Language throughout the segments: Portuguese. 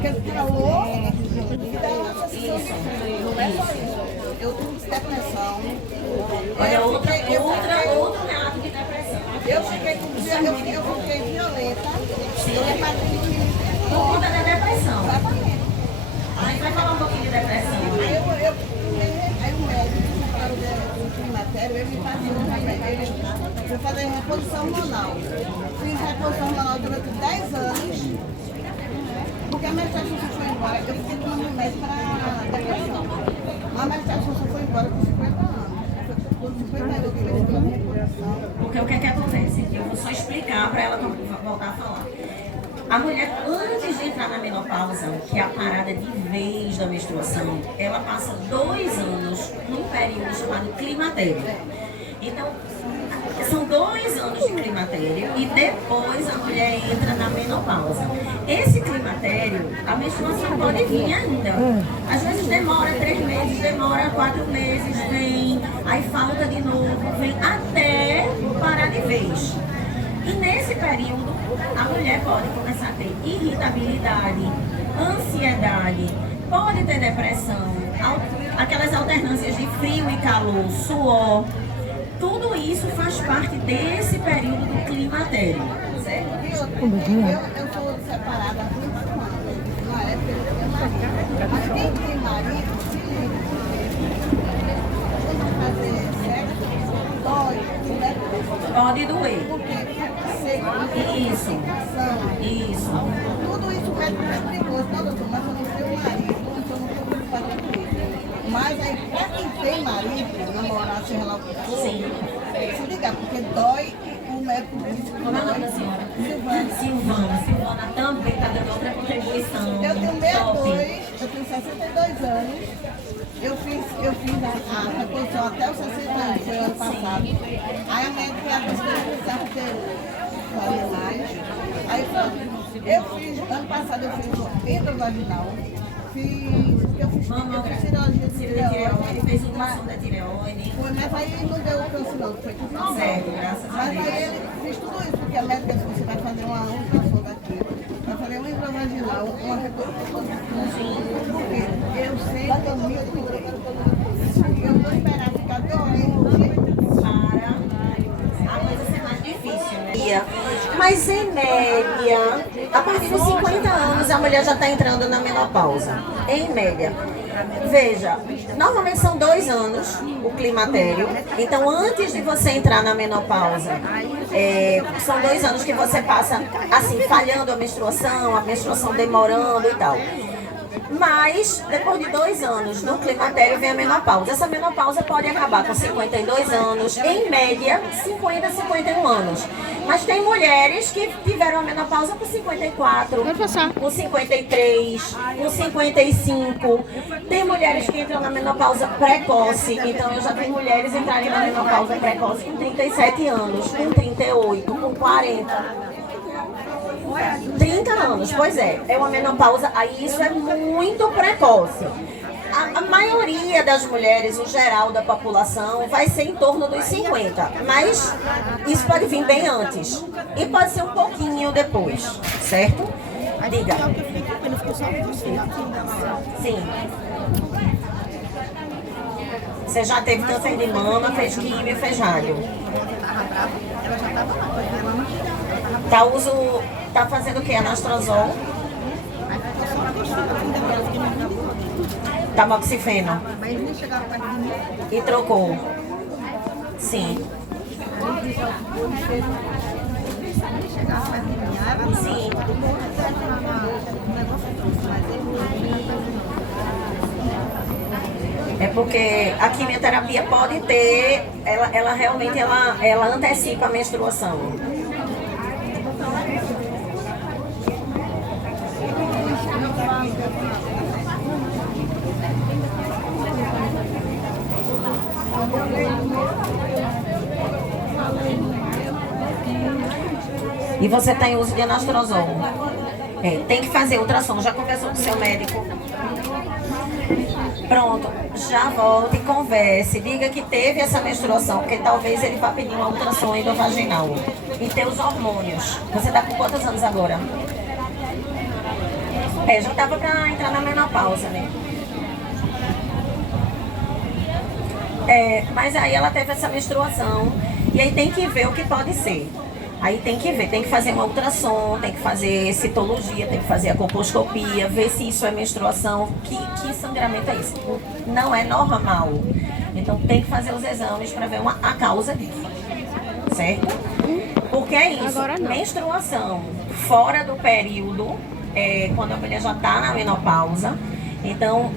Porque calor e dá uma sensação. Não é só isso. Eu tenho depressão. Olha, outro relato de depressão. Eu fiquei violenta. Eu reparti Por conta da depressão. A gente vai falar um pouquinho de depressão. Aí o médico falou do climatério, ele me passou um remédio. Eu fazer reposição hormonal. Fiz reposição hormonal durante 10 anos. Porque a medicação só foi embora. Eu fiquei tomando remédio para depressão. A medicação só foi embora com 50 anos. Com 50 anos eu fiz uma reposição. Porque o que é que acontece? Eu vou só explicar para ela voltar a falar. A mulher, antes de entrar na menopausa, que é a parada de vez da menstruação, ela passa 2 anos num período chamado climatério. Então, são 2 anos de climatério e depois a mulher entra na menopausa. Esse climatério, a menstruação pode vir ainda. Às vezes demora 3 meses, demora 4 meses, vem, aí falta de novo, vem até parar de vez. E nesse período, a mulher pode começar a ter irritabilidade, ansiedade, pode ter depressão, aquelas alternâncias de frio e calor, suor. Tudo isso faz parte desse período do climatério, certo? Eu sou separada há 25 anos. Na época eu tinha marido. Mas quem tem marido, se liga. Quando fazer sexo, dói, né? Pode doer. Porque Isso. Tudo isso é perigoso. Não, doutor, mas eu não tenho marido, então eu não estou preocupada com isso. Mas aí, pra quem tem marido, namorar, seja lá o que for, se ligar, porque dói o médico diz que Como é o nome da senhora? Silvana. Silvana também está dando outra contribuição. Eu tenho 62, Top. eu tenho 62 anos. Eu fiz a reposição até os 60 anos, foi ano passado. Aí a médica disse que eu precisava fazer mais. Aí eu fiz, ano passado eu fiz endovaginal. Eu fiz cirurgia de tireoide. Fez ultrassom da tireoide. Foi, mas aí não deu câncer não, foi tudo normal. Certo, graças a Mas Deus. aí ele fez tudo isso, porque a médica disse, você vai fazer uma ultrassom daqui, vai fazer uma endovaginal, uma reposição. Porque eu sei que eu me cuidei. Eu vou esperar ficar doente. Para a coisa ser mais difícil, né? Mas em média, a partir dos 50 anos a mulher já está entrando na menopausa. Em média. Veja, normalmente são 2 anos o climatério. Então, antes de você entrar na menopausa, são 2 anos que você passa, assim, falhando a menstruação demorando e tal. Mas, depois de 2 anos no climatério, vem a menopausa. Essa menopausa pode acabar com 52 anos, em média, 50, 51 anos. Mas tem mulheres que tiveram a menopausa com 54, com 53, com 55. Tem mulheres que entram na menopausa precoce. Então, eu já vi mulheres entrarem na menopausa precoce com 37 anos, com 38, com 40. 30 anos, pois é uma menopausa, aí isso é muito precoce. A maioria das mulheres, o geral da população, vai ser em torno dos 50, mas isso pode vir bem antes e pode ser um pouquinho depois, certo? Diga. Sim. Você já teve câncer de mama, fez químio, fez rádio. Tá fazendo o que? Anastrozol? Tamoxifeno. E trocou? Sim. Sim. É porque a quimioterapia pode ter, ela realmente ela antecipa a menstruação. E você está em uso de anastrozol. Tem que fazer ultrassom. Já conversou com o seu médico? Pronto, já volta e converse. Diga que teve essa menstruação, porque talvez ele vá pedir uma ultrassom endovaginal. E ter os hormônios. Você está com quantos anos agora? Já tava para entrar na menopausa, né? Mas aí ela teve essa menstruação e aí tem que ver o que pode ser. Aí tem que ver, tem que fazer uma ultrassom, tem que fazer citologia, tem que fazer a colposcopia, ver se isso é menstruação, que sangramento é esse. Não é normal. Então tem que fazer os exames para ver a causa disso, certo? Porque é isso, menstruação fora do período, quando a mulher já está na menopausa, então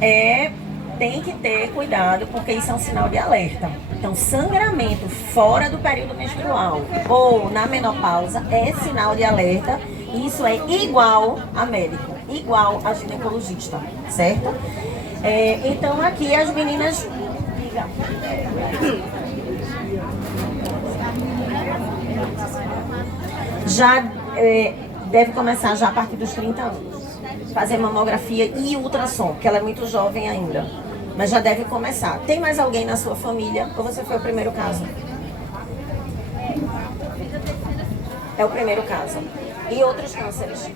tem que ter cuidado, porque isso é um sinal de alerta. Então, sangramento fora do período menstrual ou na menopausa é sinal de alerta. Isso é igual a médico, igual a ginecologista, certo? Então, aqui as meninas... Já deve começar já a partir dos 30 anos. Fazer mamografia e ultrassom, porque ela é muito jovem ainda. Mas já deve começar. Tem mais alguém na sua família ou você foi o primeiro caso? É o primeiro caso. E outros cânceres?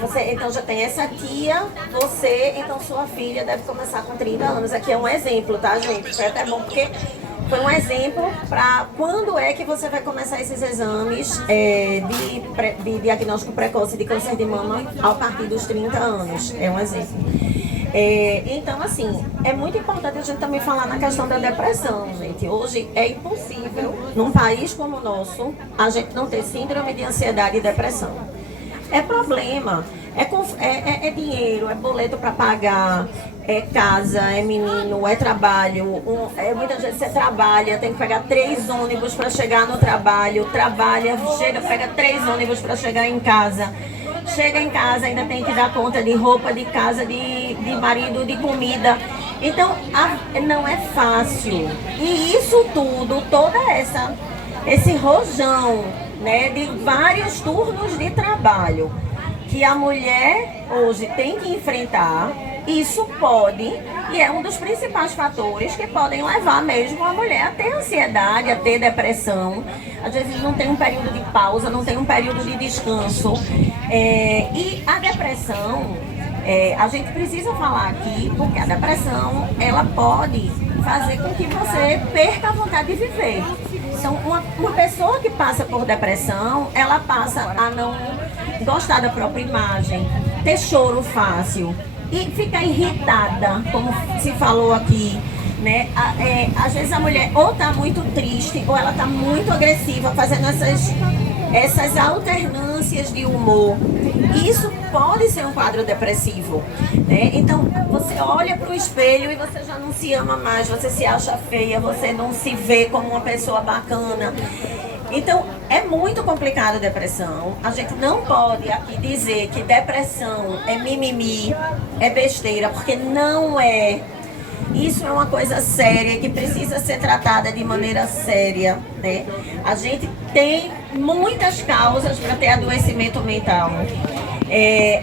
Você então já tem essa tia, você, então sua filha deve começar com 30 anos. Aqui é um exemplo, tá, gente? Foi até bom porque foi um exemplo para quando é que você vai começar esses exames de diagnóstico precoce de câncer de mama a partir dos 30 anos. É um exemplo. Então, assim, é muito importante a gente também falar na questão da depressão, gente. Hoje é impossível, num país como o nosso, a gente não ter síndrome de ansiedade e depressão. É problema, é dinheiro, é boleto para pagar, é casa, é menino, é trabalho. Muitas vezes você trabalha, tem que pegar 3 ônibus para chegar no trabalho, pega 3 ônibus para chegar em casa. Chega em casa, ainda tem que dar conta de roupa, de casa, de marido, de comida. Então, não é fácil. E isso tudo, esse rojão, né, de vários turnos de trabalho que a mulher hoje tem que enfrentar, isso pode, e é um dos principais fatores que podem levar mesmo a mulher a ter ansiedade, a ter depressão. Às vezes não tem um período de pausa, não tem um período de descanso. E a depressão, a gente precisa falar aqui, porque a depressão, ela pode fazer com que você perca a vontade de viver. Então, uma pessoa que passa por depressão, ela passa a não gostar da própria imagem, ter choro fácil e ficar irritada, como se falou aqui, né? Às vezes a mulher ou tá muito triste ou ela tá muito agressiva, fazendo essas alternâncias de humor. Isso pode ser um quadro depressivo, né? Então, você olha para o espelho e você já não se ama mais, você se acha feia, você não se vê como uma pessoa bacana. Então, é muito complicado a depressão. A gente não pode aqui dizer que depressão é mimimi, é besteira, porque não é. Isso é uma coisa séria que precisa ser tratada de maneira séria, né? A gente tem muitas causas para ter adoecimento mental.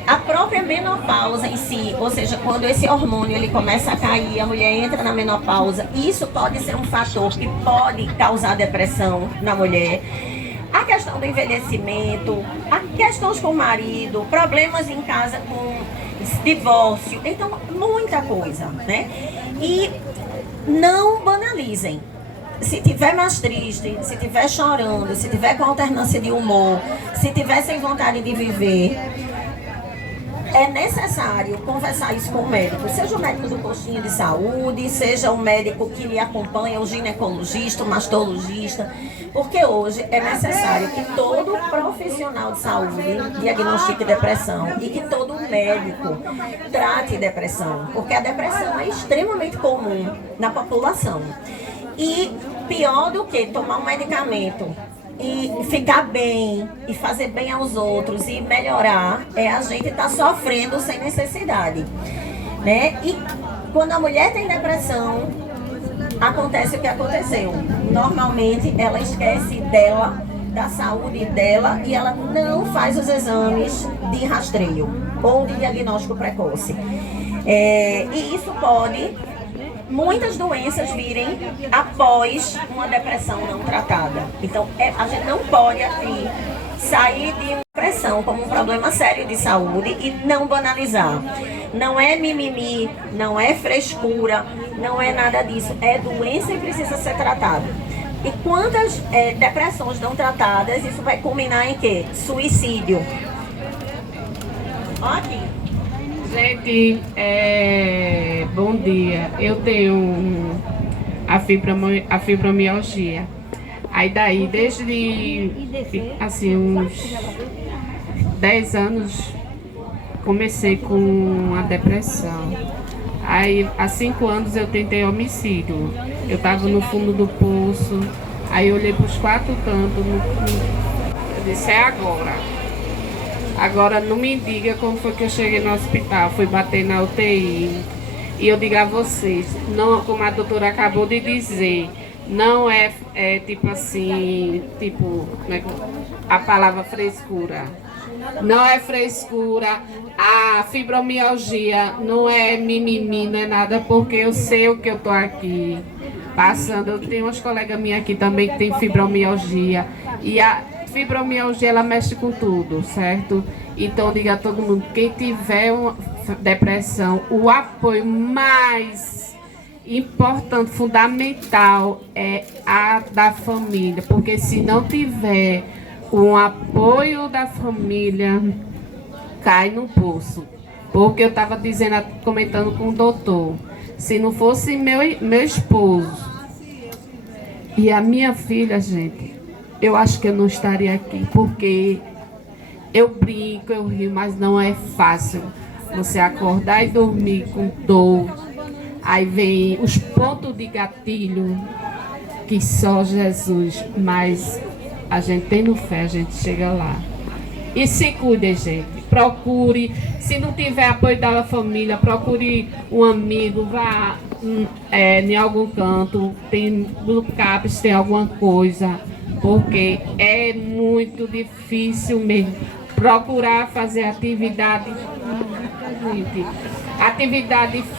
A própria menopausa em si, ou seja, quando esse hormônio ele começa a cair, a mulher entra na menopausa, isso pode ser um fator que pode causar depressão na mulher. A questão do envelhecimento, as questões com o marido, problemas em casa com divórcio, então muita coisa, né? E não banalizem. Se tiver mais triste, se tiver chorando, se tiver com alternância de humor, se tiver sem vontade de viver, é necessário conversar isso com o médico, seja o médico do postinho de saúde, seja o médico que lhe acompanha, o ginecologista, o mastologista, porque hoje é necessário que todo profissional de saúde diagnostique depressão e que todo médico trate depressão, porque a depressão é extremamente comum na população. E pior do que tomar um medicamento e ficar bem, e fazer bem aos outros, e melhorar, a gente estar sofrendo sem necessidade, né? E quando a mulher tem depressão, acontece o que aconteceu. Normalmente, ela esquece dela, da saúde dela, e ela não faz os exames de rastreio ou de diagnóstico precoce. E isso pode... muitas doenças virem após uma depressão não tratada. Então, a gente não pode aqui sair de uma depressão depressão como um problema sério de saúde e não banalizar. Não é mimimi, não é frescura, não é nada disso. É doença e precisa ser tratado. E quantas depressões não tratadas, isso vai culminar em quê? Suicídio. Ó aqui. Gente, bom dia. Eu tenho a fibromialgia. Aí daí, desde assim, uns 10 anos, comecei com a depressão. Aí, há 5 anos eu tentei homicídio. Eu estava no fundo do poço. Aí eu olhei para os 4 cantos. Eu disse, é agora. Agora não me diga como foi que eu cheguei no hospital. Fui bater na UTI. E eu digo a vocês, não, como a doutora acabou de dizer, não é tipo assim, tipo, a palavra frescura. Não é frescura, a fibromialgia não é mimimi, não é nada, porque eu sei o que eu tô aqui passando. Eu tenho umas colegas minhas aqui também que tem fibromialgia. E a fibromialgia, ela mexe com tudo, certo? Então, diga a todo mundo, quem tiver uma depressão, o apoio mais importante, fundamental, é a da família. Porque se não tiver um apoio da família, cai no poço. Porque eu estava dizendo, comentando com o doutor, se não fosse meu esposo e a minha filha, gente, eu acho que eu não estaria aqui, porque eu brinco, eu rio, mas não é fácil você acordar e dormir com dor. Aí vem os pontos de gatilho, que só Jesus, mas a gente tendo fé, a gente chega lá. E se cuide, gente. Procure, se não tiver apoio da família, procure um amigo, vá em algum canto, tem no CAPES, tem alguma coisa, porque é muito difícil mesmo. Procurar fazer atividade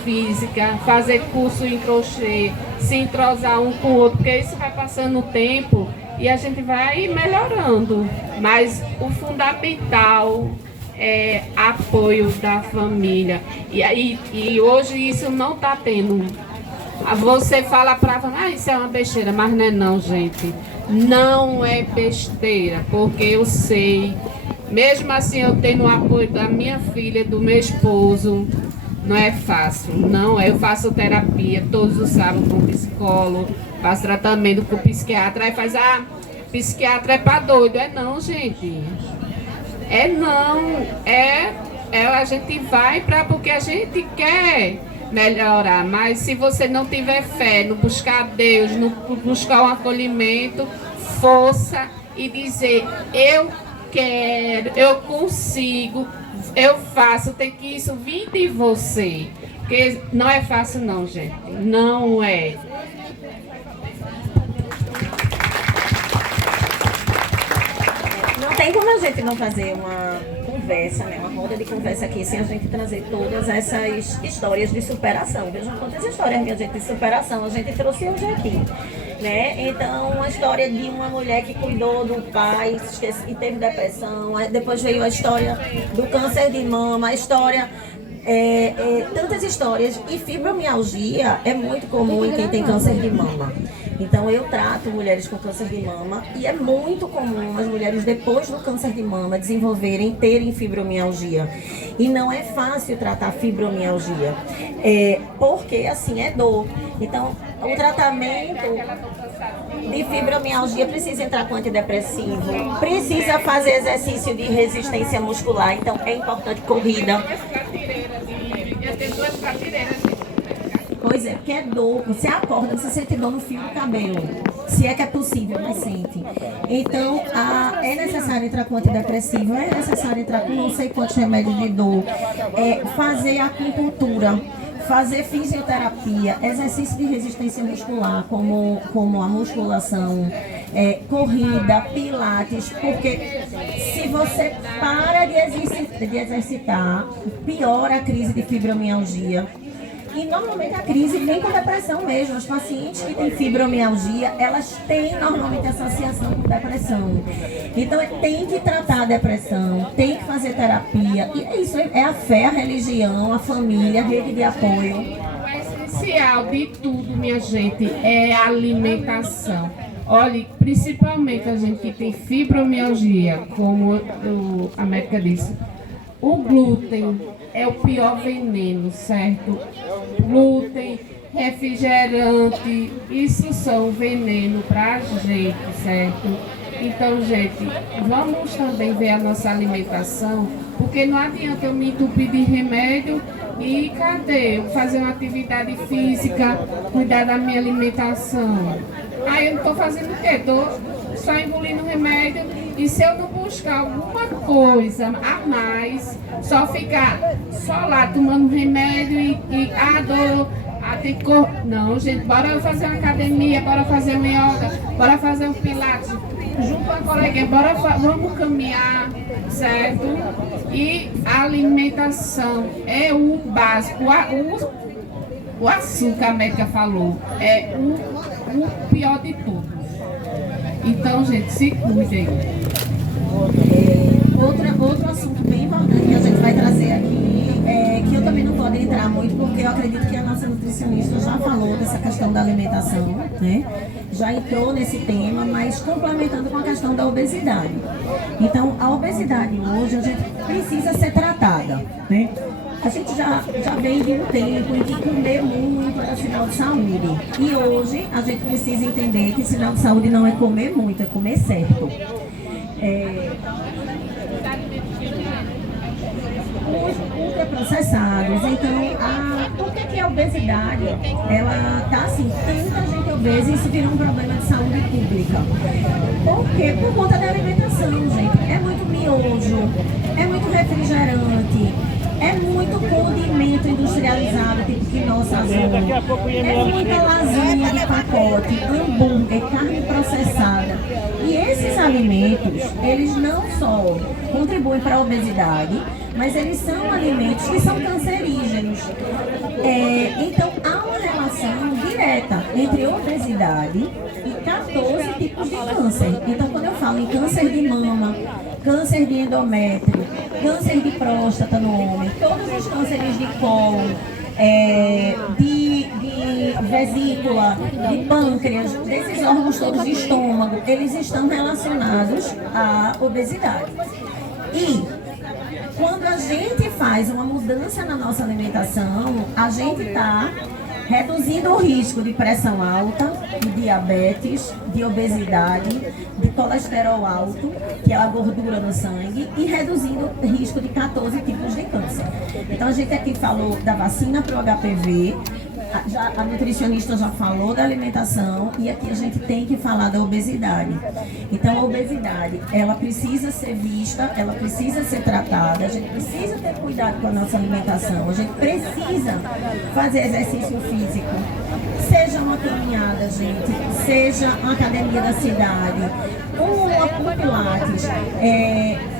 física, fazer curso em crochê, se entrosar um com o outro, porque isso vai passando o tempo e a gente vai melhorando. Mas o fundamental é apoio da família. E hoje isso não está tendo. Você fala pra isso é uma besteira, mas não é não, gente. Não é besteira, porque eu sei. Mesmo assim, eu tenho o apoio da minha filha, do meu esposo. Não é fácil, não é. Eu faço terapia todos os sábados com psicólogo, faço tratamento com psiquiatra. Aí faz, psiquiatra é pra doido. É não, gente. É não. A gente vai porque a gente quer melhorar. Mas se você não tiver fé, não buscar Deus, não buscar um acolhimento, força e dizer, eu quero, eu consigo, eu faço, tem que isso vir de você. Porque não é fácil não, gente. Não é. Não tem como a gente não fazer uma conversa, né, uma roda de conversa aqui, sem a gente trazer todas essas histórias de superação. Vejam quantas histórias, minha gente, de superação a gente trouxe hoje aqui. Né? Então, a história de uma mulher que cuidou do pai e teve depressão, depois veio a história do câncer de mama, a história, tantas histórias. E fibromialgia é muito comum em quem tem câncer de mama. Então, eu trato mulheres com câncer de mama e é muito comum as mulheres, depois do câncer de mama, terem fibromialgia. E não é fácil tratar fibromialgia, porque, assim, é dor. Então, o tratamento de fibromialgia precisa entrar com antidepressivo, precisa fazer exercício de resistência muscular. Então, é importante corrida. Eu tenho 2 capireiras. Pois é, porque é dor. Você acorda, você sente dor no fio do cabelo. Se é que é possível, mas sente. Então, é necessário entrar com antidepressivo, é necessário entrar com não sei quantos remédios de dor, fazer acupuntura, fazer fisioterapia, exercício de resistência muscular, como a musculação, corrida, pilates, porque se você para de exercitar, piora a crise de fibromialgia. E normalmente a crise vem com depressão mesmo. As pacientes que têm fibromialgia, elas têm normalmente associação com depressão. Então tem que tratar a depressão, tem que fazer terapia. E é isso, é a fé, a religião, a família, a rede de apoio. O essencial de tudo, minha gente, é a alimentação. Olha, principalmente a gente que tem fibromialgia, como a médica disse, o glúten é o pior veneno, certo? Glúten, refrigerante, isso são veneno para a gente, certo? Então, gente, vamos também ver a nossa alimentação, porque não adianta eu me entupir de remédio e cadê? Eu fazer uma atividade física, cuidar da minha alimentação. Aí eu não estou fazendo o quê? Estou só engolindo remédio. E se eu não buscar alguma coisa a mais, só ficar só lá tomando remédio e dor, tem cor. Não, gente, bora fazer uma academia, bora fazer um yoga, bora fazer um pilates. Junto com a coleguinha, vamos caminhar, certo? E a alimentação é o básico. O açúcar, a médica falou, é o pior de tudo. Então, gente, se cuidem. Outro assunto bem importante que a gente vai trazer aqui, que eu também não posso entrar muito, porque eu acredito que a nossa nutricionista já falou dessa questão da alimentação, né? Já entrou nesse tema, mas complementando com a questão da obesidade. Então, a obesidade hoje, a gente precisa ser tratada, né? A gente já vem de um tempo em que comer muito era sinal de saúde. E hoje a gente precisa entender que sinal de saúde não é comer muito, é comer certo. Os ultraprocessados, então, por que a obesidade, ela tá assim, tanta gente obesa e isso virou um problema de saúde pública? Porque por conta da alimentação, gente, é muito miojo, é muito refrigerante, é muito condimento industrializado, tipo quinoa, azul. É muita lasanha de pacote, hambúrguer, carne processada. E esses alimentos, eles não só contribuem para a obesidade, mas eles são alimentos que são cancerígenos. Então, há uma relação direta entre obesidade e 14 tipos de câncer. Então, quando eu falo em câncer de mama, câncer de endométrio, câncer de próstata no homem, todos os cânceres de cólon, de vesícula, de pâncreas, desses órgãos todos de estômago, eles estão relacionados à obesidade. E quando a gente faz uma mudança na nossa alimentação, a gente está reduzindo o risco de pressão alta, de diabetes, de obesidade, de colesterol alto, que é a gordura no sangue, e reduzindo o risco de 14 tipos de câncer. Então a gente aqui falou da vacina para o HPV, a nutricionista já falou da alimentação e aqui a gente tem que falar da obesidade. Então a obesidade, ela precisa ser vista, ela precisa ser tratada, a gente precisa ter cuidado com a nossa alimentação, a gente precisa fazer exercício físico, seja uma caminhada, gente, seja uma academia da cidade, um pilates.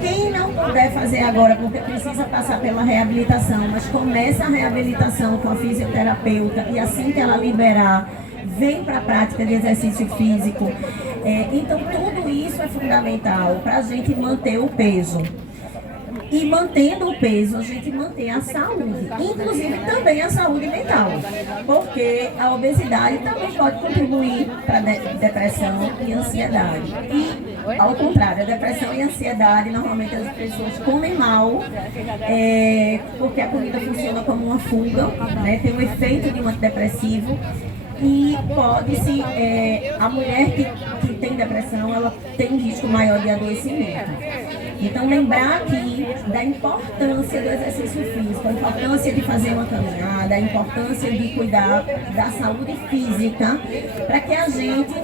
Quem não puder fazer agora, porque precisa passar pela reabilitação, mas começa a reabilitação com a fisioterapeuta e assim que ela liberar, vem para a prática de exercício físico. Então, tudo isso é fundamental para a gente manter o peso. E mantendo o peso, a gente mantém a saúde, inclusive também a saúde mental, porque a obesidade também pode contribuir para depressão e ansiedade. E, ao contrário, a depressão e a ansiedade, normalmente as pessoas comem mal, porque a comida funciona como uma fuga, né? Tem um efeito de um antidepressivo. E pode-se, a mulher que tem depressão, ela tem um risco maior de adoecimento. Então, lembrar aqui da importância do exercício físico, a importância de fazer uma caminhada, a importância de cuidar da saúde física, para que a gente,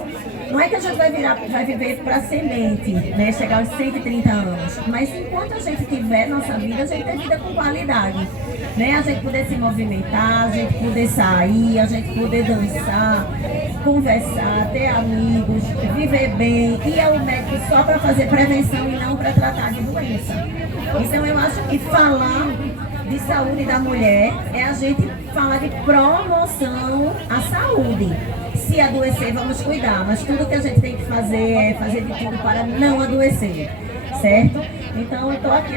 não é que a gente vai viver para semente, né, chegar aos 130 anos, mas enquanto a gente tiver nossa vida, a gente tem vida com qualidade. Né? A gente poder se movimentar, a gente poder sair, a gente poder dançar, conversar, ter amigos, viver bem, ir ao médico só para fazer prevenção e não para tratar de doença. Então eu acho que falar de saúde da mulher é a gente falar de promoção à saúde. Se adoecer, vamos cuidar, mas tudo que a gente tem que fazer é fazer de tudo para não adoecer, certo? Então, eu estou aqui